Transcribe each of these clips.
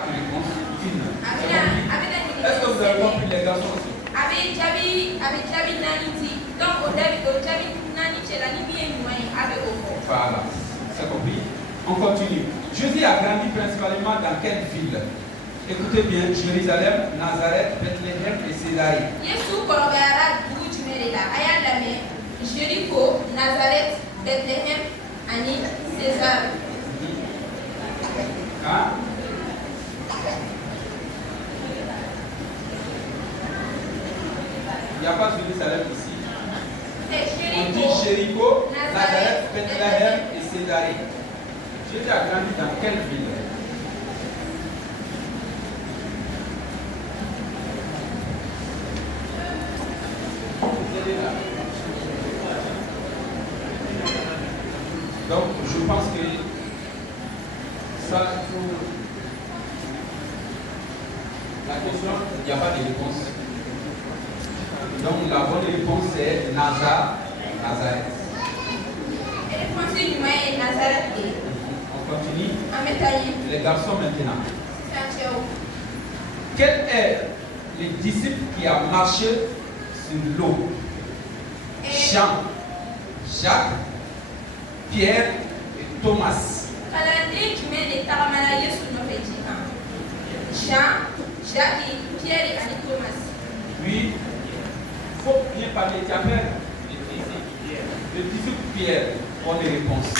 Réponse une. Est-ce que vous avez compris les garçons aussi? Voilà, c'est compris. On continue. Jésus a grandi principalement dans quelle ville? Écoutez bien, Jérusalem, Nazareth, Bethléem et Césarée. Jéricho, Nazareth, Bethléem, Ani, César. Hein? Il n'y a pas Jérusalem ici. On dit Jéricho, Nazareth, Bethléem et Césarée. Jésus a grandi dans quelle ville? Donc, je pense que ça, la question, il n'y a pas de réponse. Donc, la bonne réponse c'est Nazareth. On continue. Les garçons maintenant. Quel est le disciple qui a marché sur l'eau? Jean, Jacques, Pierre et Thomas. Jean, Jacques, Pierre et Thomas. Oui, il faut bien parler. Tu appelles le disciple Pierre. Bonne réponse.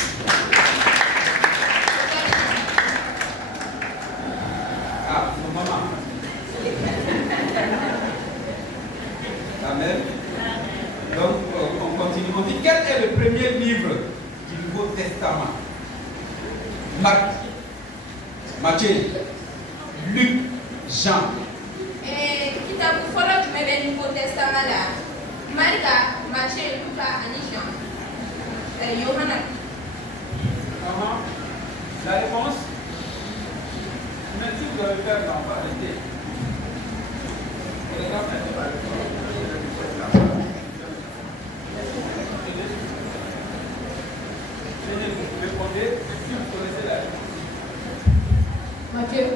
Ah, non, maman. Amen. Donc, on continue. On dit quel est le premier livre du Nouveau Testament? Marc, Matthieu, Luc, Jean. Kitabu fɔlɔ jumɛn bɛ Nouveau Testament la? Marika, Matthieu, Luka ani Jean. Yohana. La réponse? Merci, vous allez faire dans la réalité. Répondez si vous connaissez la réponse. Matthieu.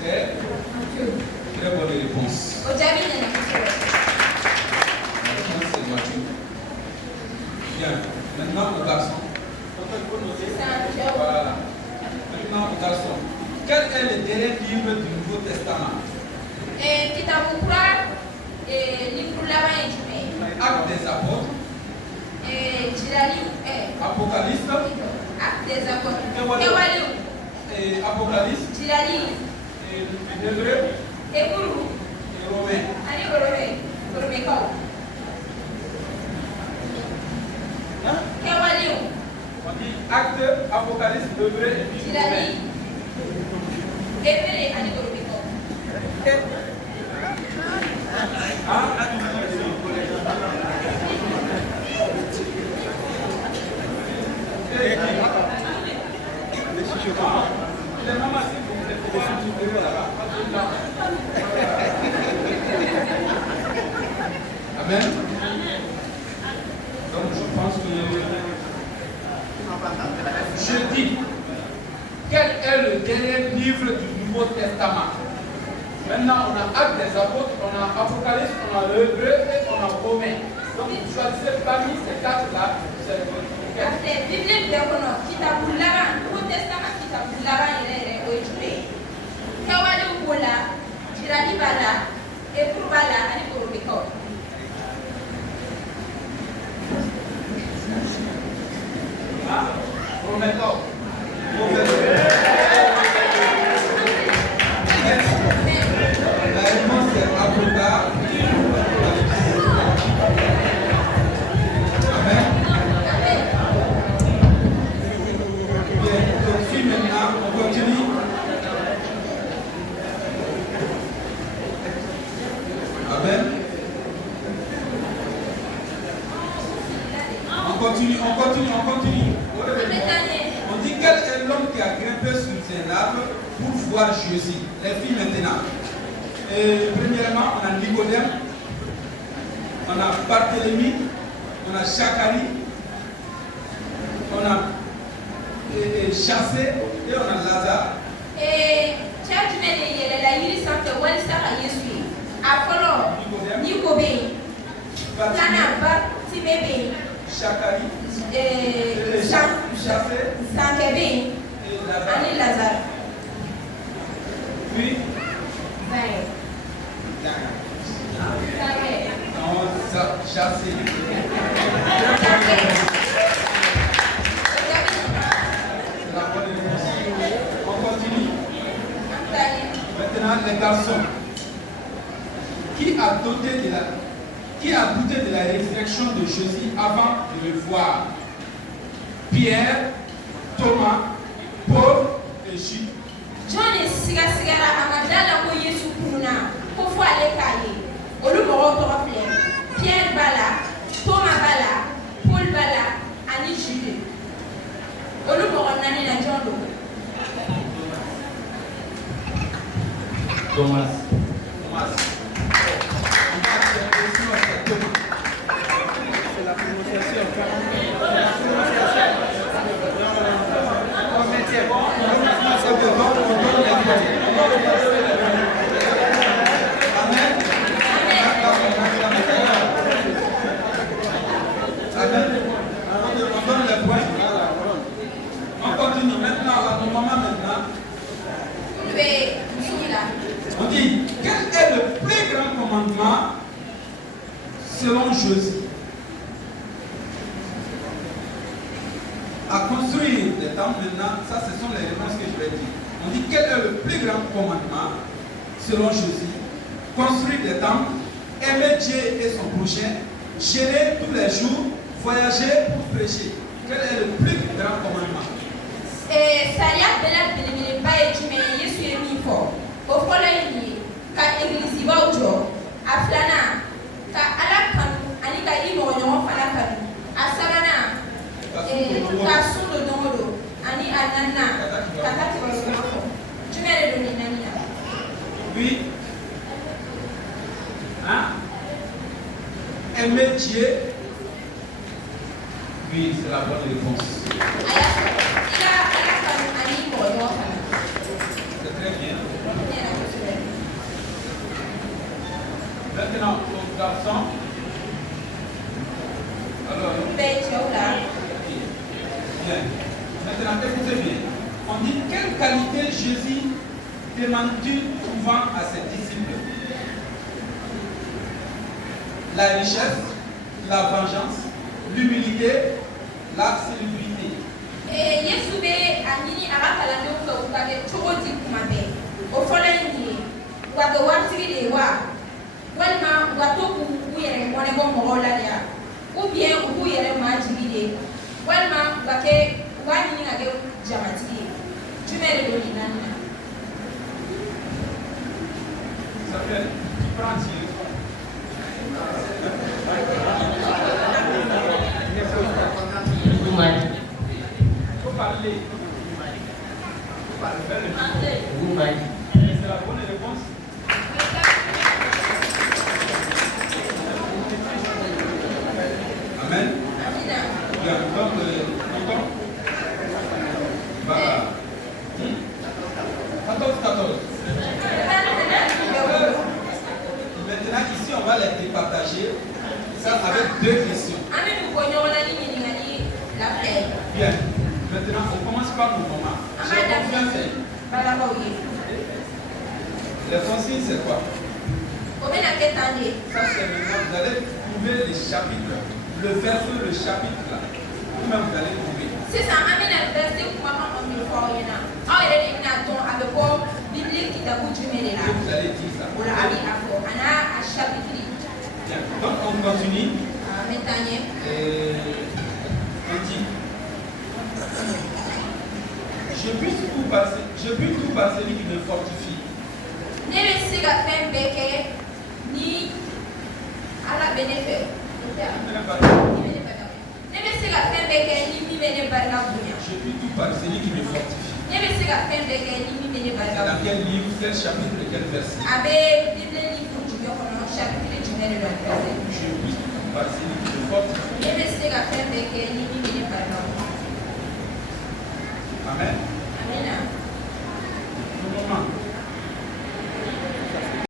C'est Matthieu. Très bonne réponse. La réponse c'est Matthieu. Bien. Maintenant aux garçons. Voilà. Maintenant aux garçons. Quel est le dernier livre du Nouveau Testament? Kitabu kura livre laban ye jumɛn ye? Actes des apôtres. Apocalypse. Actes des apôtres. Kɛwalew. Apocalypse. Jirali. Hébreu. Hébreu. Et romain. Ani Romain. Kɛwalew. On dit acte, apocalypse, hébreu et puis romain. Jirali. Hébreu ani Romain. Amen. Donc je pense que je dis quel est le dernier livre du Nouveau Testament? Maintenant on a Actes des apôtres, on a Apocalypse, on a le Hébreu et on a Romain. Donc vous choisissez parmi ces quatre-là. Bible bɛɛ kɔnɔ kitabu laban Nouveau Testament kitabu laban yɛrɛ o ye jumɛn ye? Kɛwalew b'o la, jirali b'a la, Hébreu b'a la ani Romain. Prometteur. La réponse est Apocalypse. Amen. Bien, donc si maintenant on continue. Amen. On continue. On dit quel est l'homme qui a grimpé sur un arbre pour voir Jésus? Les filles maintenant. Premièrement, on a Nicodème, on a Barthélemy, on a Zacharie, on a Chassé et on a Lazare. Tu as Filanan Bapti bɛ yen. Chakali. Sankɛ bɛ yen. Ani Lazare. Puis. Non, chassé. C'est la bonne réponse. On continue. Maintenant, les garçons. Qui a douté de la résurrection de Jésus avant de le voir? Pierre, Thomas, Paul et Jules. John is sigara amadala ko Yesu kuna ko fo ale kaye. Olu mɔgɔw tɔgɔ filɛ. Pierre bala, Thomas bala, Paul bala ani Jules. Olu mɔgɔ naani na John do. Thomas. C'est la prononciation. On donne les points. On continue maintenant à nos mamans maintenant. On dit, quel est le plus grand commandement selon Jésus? À construire des temples maintenant, ça ce sont les réponses que je vais dire. On dit, quel est le plus grand commandement selon Jésus? Construire des temples, aimer Dieu et son prochain, gérer tous les jours, voyager pour prêcher. Quel est le plus grand commandement? Saria bela belebele ba ejume Yesu emi fo. Ofola yi ka eglise ba ojo. Aflana ka ala kanu ani ka imo nyo fala kanu. Asabana ka sundo domodo ani anana katati ba so. Jumere do ni nani na. Oui. Hein? Aimer Dieu. Oui, c'est la bonne réponse. C'est très bien. Maintenant, aux garçons. Alors. Bien. Maintenant, écoutez bien. On dit quelle qualité Jésus demande-t-il souvent à ses disciples? La richesse, la vengeance, l'humilité, la célébrité. Yesu be anini abakala no ko ukabe chogoti kumabe. Ofola ni wa go watiri de wa. Walma wa to ku yere mone bo mola ya. Ou bien ku yere ma jibide. Walma wa ke wa ni ngage jamati. Jumere do ni nana. Ça fait tu prends Dieu. Parler. C'est la bonne réponse. Amen. Bien, donc, voilà. 14. Maintenant, ici, on va les départager. Ça avec deux questions. Bien. Maintenant, on commence par nos mamans. J'ai confiance. Les consignes, c'est quoi? Ça, c'est maintenant, vous allez trouver les chapitres, le verset, le chapitre là. Vous-même, vous allez trouver. C'est ça, amène le verset pour maman en une fois. Il y en a. Ah, il y a des natons avec quoi biblique qui t'a coûté là. Et vous allez dire ça. Voilà, ami, à quoi? On a un chapitre. Bien. Donc, on continue. Maintenant. On dit. Je puis tout par celui qui me fortifie. Ni à la bénéfice. Je puis tout par celui qui me fortifie. C'est dans quel livre, quel chapitre, quel verset? Je puis tout par celui qui me fortifie. Amen.